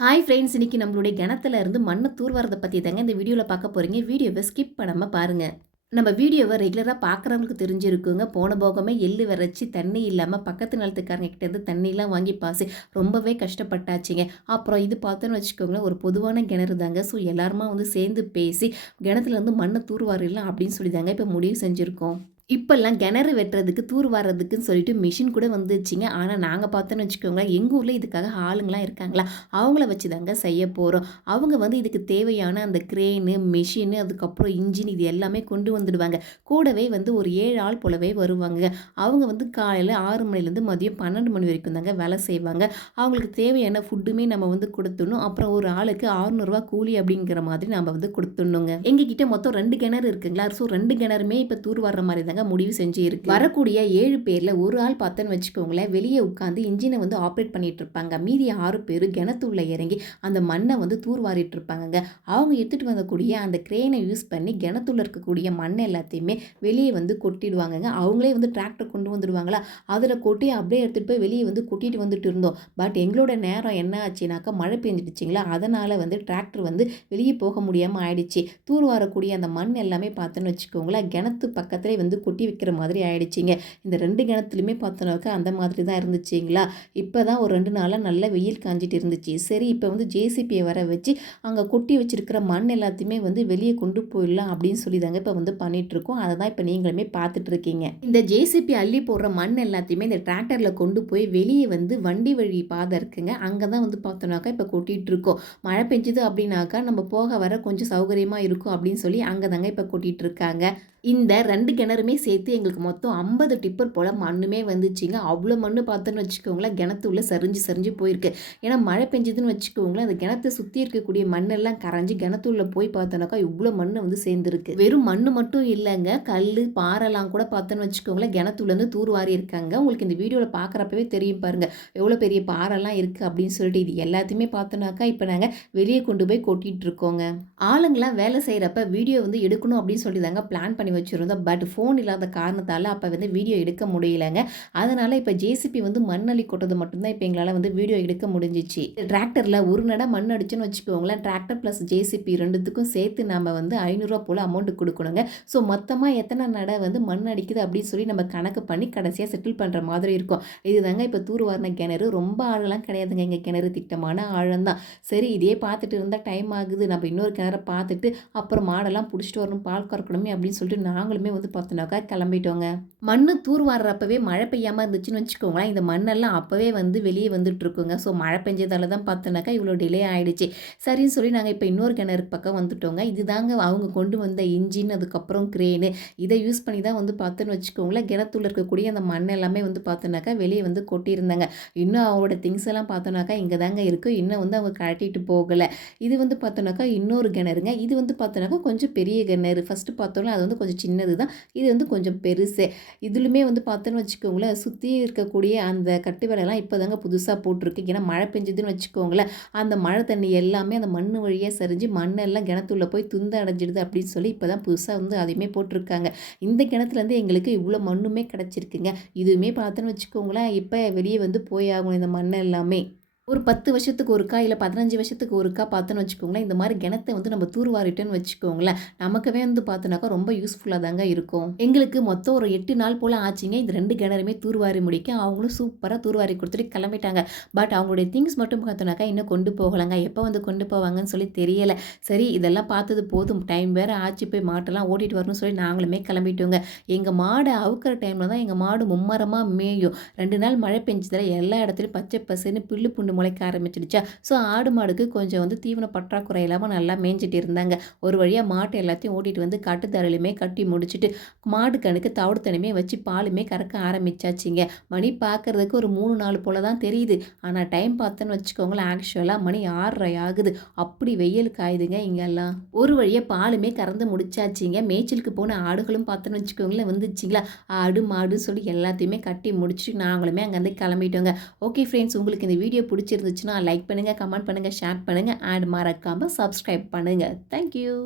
Hi friends, இன்னைக்கு நம்மளுடைய கிணத்துல இருந்து மண்ணை தூர்வாரத பற்றி தாங்க இந்த வீடியோவில் பார்க்க போகிறீங்க. வீடியோவை ஸ்கிப் பண்ணாமல் பாருங்கள். நம்ம வீடியோவை ரெகுலராக பார்க்குறவங்களுக்கு தெரிஞ்சிருக்குங்க. போன போகமே எள்ளு விரைச்சி தண்ணி இல்லாமல் பக்கத்து நிலத்துக்காரங்க கிட்டேருந்து தண்ணிலாம் வாங்கி பாசி ரொம்பவே கஷ்டப்பட்டாச்சுங்க. அப்புறம் இது பார்த்தோன்னு வச்சுக்கோங்களேன், ஒரு பொதுவான கிணறு தாங்க. ஸோ எல்லாருமா வந்து சேர்ந்து பேசி கிணத்துலேருந்து மண்ணை தூர்வாரிடலாம் அப்படின்னு சொல்லி தாங்க இப்போ முடிவு செஞ்சுருக்கோம். இப்போல்லாம் கிணறு வெட்டுறதுக்கு தூர் வாரதுக்குன்னு சொல்லிட்டு மிஷின் கூட வந்துச்சுங்க. ஆனால் நாங்கள் பார்த்தோன்னு வச்சுக்கோங்களேன், எங்கள் ஊரில் இதுக்காக ஆளுங்களாம் இருக்காங்களா, அவங்கள வச்சு தாங்க செய்ய போகிறோம். அவங்க வந்து இதுக்கு தேவையான அந்த கிரேனு, மிஷினு, அதுக்கப்புறம் இன்ஜின் இது எல்லாமே கொண்டு வந்துடுவாங்க. கூடவே வந்து ஒரு 7 ஆள் போலவே வருவாங்க. அவங்க வந்து காலையில் 6 மணிலேருந்து மதியம் 12 மணி வரைக்கும் தாங்க வேலை செய்வாங்க. அவங்களுக்கு தேவையான ஃபுட்டுமே நம்ம வந்து கொடுத்துடணும். அப்புறம் ஒரு ஆளுக்கு 600 கூலி அப்படிங்கிற மாதிரி நம்ம வந்து கொடுத்துடணுங்க. எங்ககிட்ட மொத்தம் 2 கிணறு இருக்குங்களா. ஸோ 2 கிணறுமே இப்போ தூர் வர்ற மாதிரி தாங்க முடிவு செஞ்சு இருக்கு. வரக்கூடிய 7 பேர்ல ஒரு ஆள் பார்த்தன்னு வச்சுக்கோங்களேன், வெளியே உட்காந்து இன்ஜினை வந்து ஆப்ரேட் பண்ணிட்டு இருப்பாங்க. மீதி 6 பேர் கிணத்துள்ள இறங்கி அந்த மண்ணை வந்து தூர்வாரிட்டு இருப்பாங்க. அவங்க எடுத்துட்டு வந்தக்கூடிய அந்த கிரேனை யூஸ் பண்ணி கிணத்துல இருக்கக்கூடிய மண் எல்லாத்தையுமே வெளியே வந்து கொட்டிடுவாங்க. அவங்களே வந்து டிராக்டர் கொண்டு வந்துடுவாங்களா, அதில் கொட்டி அப்படியே எடுத்துகிட்டு போய் வெளியே வந்து கொட்டிட்டு வந்துட்டு இருந்தோம். பட் எங்களோட நேரம் என்ன ஆச்சுனாக்கா, மழை பெஞ்சிடுச்சிங்களா, அதனால் வந்து டிராக்டர் வந்து வெளியே போக முடியாமல் ஆயிடுச்சு. தூர்வாரக்கூடிய அந்த மண் எல்லாமே பார்த்தோன்னு வச்சுக்கோங்களேன், கிணத்து பக்கத்துலேயே வந்து கொட்டி வைக்கிற மாதிரி ஆயிடுச்சிங்க. இந்த 2 கிணத்துலையுமே பார்த்தோன்னாக்கா அந்த மாதிரி தான் இருந்துச்சுங்களா. இப்போ தான் ஒரு 2 நாளாக நல்ல வெயில் காஞ்சிட்டு இருந்துச்சு. சரி, இப்போ வந்து ஜேசிபியை வர வச்சு அங்கே கொட்டி வச்சிருக்கிற மண் எல்லாத்தையுமே வந்து வெளியே கொண்டு போயிடலாம் அப்படின்னு சொல்லி தாங்க இப்போ வந்து பண்ணிகிட்ருக்கோம். அதை தான் இப்போ நீங்களுமே பார்த்துட்ருக்கீங்க. இந்த ஜேசிபி அள்ளி போடுற மண் எல்லாத்தையுமே இந்த டிராக்டரில் கொண்டு போய் வெளியே வந்து வண்டி வழி பாதை இருக்குங்க, அங்கே தான் வந்து பார்த்தோன்னாக்கா இப்போ கொட்டிகிட்டு இருக்கோம். மழை பெஞ்சுது அப்படின்னாக்கா நம்ம போக வர கொஞ்சம் சௌகரியமாக இருக்கும் அப்படின்னு சொல்லி அங்கே தாங்க இப்போ கொட்டிகிட்டு இருக்காங்க. இந்த 2 கிணறுமே சேர்த்து எங்களுக்கு மொத்தம் 50 டிப்பர் போல் மண்ணுமே வந்துச்சுங்க. அவ்வளோ மண் பார்த்தோன்னு வச்சுக்கோங்களேன், கிணத்துள்ள சரிஞ்சு சரிஞ்சு போயிருக்கு. ஏன்னா மழை பெஞ்சதுன்னு வச்சுக்கோங்களேன், அந்த கிணத்தை சுற்றி இருக்கக்கூடிய மண்ணெல்லாம் கரைஞ்சி கிணத்துள்ள போய் பார்த்தோன்னாக்கா இவ்வளோ மண் வந்து சேர்ந்துருக்கு. வெறும் மண் மட்டும் இல்லைங்க, கல் பாறைலாம் கூட பார்த்தோன்னு வச்சுக்கோங்களேன் கிணத்துலேருந்து தூர்வாரி இருக்காங்க. உங்களுக்கு இந்த வீடியோவில் பார்க்குறப்பவே தெரியும் பாருங்கள், எவ்வளோ பெரிய பாறைலாம் இருக்குது அப்படின்னு சொல்லிட்டு. இது எல்லாத்தையுமே பார்த்தோன்னாக்கா இப்போ நாங்கள் வெளியே கொண்டு போய் கொட்டிகிட்டு இருக்கோங்க. ஆளுங்களாம் வேலை செய்கிறப்ப வீடியோ வந்து எடுக்கணும் அப்படின்னு சொல்லி தாங்க பிளான் பண்ணி வச்சுருந்தோம். பட் ஃபோன் இல்லாத காரணத்தால் அப்போ வந்து வீடியோ எடுக்க முடியலைங்க. அதனால் இப்போ ஜேசிபி வந்து மண் அள்ளி கொட்டது மட்டும்தான் இப்போ எங்களால் வந்து வீடியோ எடுக்க முடிஞ்சிச்சு. டிராக்டரில் ஒரு நட மண் அடிச்சுன்னு வச்சுக்கோங்களேன், டிராக்டர் ப்ளஸ் ஜேசிபி ரெண்டுத்துக்கும் சேர்த்து நம்ம வந்து 500 போல் அமௌண்ட் கொடுக்கணுங்க. ஸோ மொத்தமாக எத்தனை நட வந்து மண் அடிக்குது அப்படின்னு சொல்லி நம்ம கணக்கு பண்ணி கடைசியாக செட்டில் பண்ணுற மாதிரி இருக்கும். இதுதாங்க இப்போ தூர்வாரின கிணறு. ரொம்ப ஆழலாம் கிடையாதுங்க எங்கள் கிணறு, திட்டமான ஆழம்தான். சரி, இதே பார்த்துட்டு இருந்தால் டைம் ஆகுது, நம்ம இன்னொரு கிணறை பார்த்துட்டு அப்புறம் மாடெல்லாம் பிடிச்சிட்டு வரணும், பால் கறக்கணுமே அப்படின்னு சொல்லிட்டு நாங்களுமே வந்து பார்த்தோன்னாக்கா கிளம்பிட்டோங்க. மண்ணு தூர்வாடுறப்பவே மழை பெய்யாமல் இருந்துச்சுன்னு வச்சுக்கோங்களேன், இந்த மண்ணெல்லாம் அப்போவே வந்து வெளியே வந்துட்டு இருக்குங்க. ஸோ மழை பெஞ்சதால தான் பார்த்தோன்னாக்கா இவ்வளோ டிலே ஆகிடுச்சு. சரின்னு சொல்லி நாங்கள் இப்போ இன்னொரு கிணறு பக்கம் வந்துட்டோங்க. இதுதாங்க அவங்க கொண்டு வந்த இன்ஜின், அதுக்கப்புறம் கிரேனு, இதை யூஸ் பண்ணி தான் வந்து பார்த்தோன்னு வச்சுக்கோங்களேன் கிணத்துல இருக்கக்கூடிய அந்த மண் எல்லாமே வந்து பார்த்தோன்னாக்கா வெளியே வந்து கொட்டியிருந்தாங்க. இன்னும் அவங்களோட திங்ஸ் எல்லாம் பார்த்தோன்னாக்கா இங்கே தாங்க இருக்குது. இன்னும் வந்து அவங்க கழட்டிட்டு போகலை. இது வந்து பார்த்தோன்னாக்கா இன்னொரு கிணறுங்க. இது வந்து பார்த்தோன்னாக்கா கொஞ்சம் பெரிய கிணறு. ஃபஸ்ட்டு பார்த்தோன்னா அது வந்து கொஞ்சம் சின்னது தான், இது வந்து கொஞ்சம் பெருசு. இதுலுமே வந்து பார்த்தோன்னு வச்சுக்கோங்களேன், சுற்றி இருக்கக்கூடிய அந்த கட்டு வேலையெல்லாம் இப்போ தாங்க புதுசாக போட்டிருக்கு. ஏன்னா மழை பெஞ்சதுன்னு வச்சுக்கோங்களேன், அந்த மழை தண்ணி எல்லாமே அந்த மண் வழியாக சரிஞ்சு மண்ணெல்லாம் கிணத்துள்ள போய் துண்டு அடைஞ்சிடுது அப்படின்னு சொல்லி இப்போ தான் புதுசாக வந்து அதையுமே போட்டிருக்காங்க. இந்த கிணத்துலேருந்து எங்களுக்கு இவ்வளோ மண்ணுமே கிடச்சிருக்குங்க. இதுவுமே பார்த்தோன்னு வச்சுக்கோங்களேன், இப்போ வெளியே வந்து போய் ஆகணும் இந்த மண் எல்லாமே. ஒரு 10 வருஷத்துக்கு ஒருக்கா இல்லை 15 வருஷத்துக்கு ஒருக்கா பார்த்தோன்னு வச்சுக்கோங்களேன், இந்த மாதிரி கிணத்தை வந்து நம்ம தூர்வாரிட்டோன்னு வச்சுக்கோங்களேன், நமக்கவே வந்து பார்த்தோன்னாக்கா ரொம்ப யூஸ்ஃபுல்லாக தாங்க இருக்கும். எங்களுக்கு மொத்தம் ஒரு 8 நாள் போல் ஆச்சுங்க இந்த 2 கிணறுமே தூர்வாரி முடிக்க. அவங்களும் சூப்பராக தூர்வாரி கொடுத்துட்டு கிளம்பிட்டாங்க. பட் அவங்களுடைய திங்ஸ் மட்டும் பார்த்தோன்னாக்கா இன்னும் கொண்டு போகலைங்க. எப்போ வந்து கொண்டு போவாங்கன்னு சொல்லி தெரியலை. சரி, இதெல்லாம் பார்த்தது போதும், டைம் வேறு ஆச்சு, போய் மாட்டெல்லாம் ஓட்டிகிட்டு வரணும்னு சொல்லி நாங்களுமே கிளம்பிட்டோங்க. எங்கள் மாடை அவுக்கிற டைமில் தான் எங்கள் மாடு மும்மரமாக மேயும். 2 நாள் மழை பெஞ்சதில் எல்லா இடத்துலையும் பச்சை பசுன்னு புல்லு புண்டு முளைக்க ஆரம்பிச்சிடுச்சா. ஸோ ஆடு மாடுக்கு கொஞ்சம் வந்து தீவன பற்றாக்குறை இல்லாமல் நல்லா மேய்ஞ்சிட்டு இருந்தாங்க. ஒரு வழியாக மாட்டை எல்லாத்தையும் ஓட்டிகிட்டு வந்து கட்டுத்தரையிலுமே கட்டி முடிச்சுட்டு மாடு கணுக்கு தவிடு தனிமே வச்சு பாலுமே கறக்க ஆரம்பிச்சாச்சுங்க. மணி பார்க்குறதுக்கு ஒரு 3-4 போல தான் தெரியுது. ஆனால் டைம் பார்த்தோன்னு வச்சுக்கோங்களேன், ஆக்சுவலாக மணி 6:30 ஆகுது. அப்படி வெயில் காயுதுங்க இங்கெல்லாம். ஒரு வழியாக பாலுமே கறந்து முடிச்சாச்சுங்க. மேய்ச்சலுக்கு போன ஆடுகளும் பார்த்தோன்னு வச்சுக்கோங்களேன் வந்துச்சுங்களா. ஆடு மாடு சொல்லி எல்லாத்தையுமே கட்டி முடிச்சுட்டு நாங்களுமே அங்கேருந்து கிளம்பிட்டோங்க. ஓகே ஃப்ரெண்ட்ஸ், உங்களுக்கு இந்த வீடியோ பிடிச்சிருந்துச்சுன்னா லைக் பண்ணுங்கள், கமெண்ட் பண்ணுங்கள், ஷேர் பண்ணுங்கள், அண்ட் மறக்காமல் சப்ஸ்கிரைப் பண்ணுங்கள். தேங்க்யூ.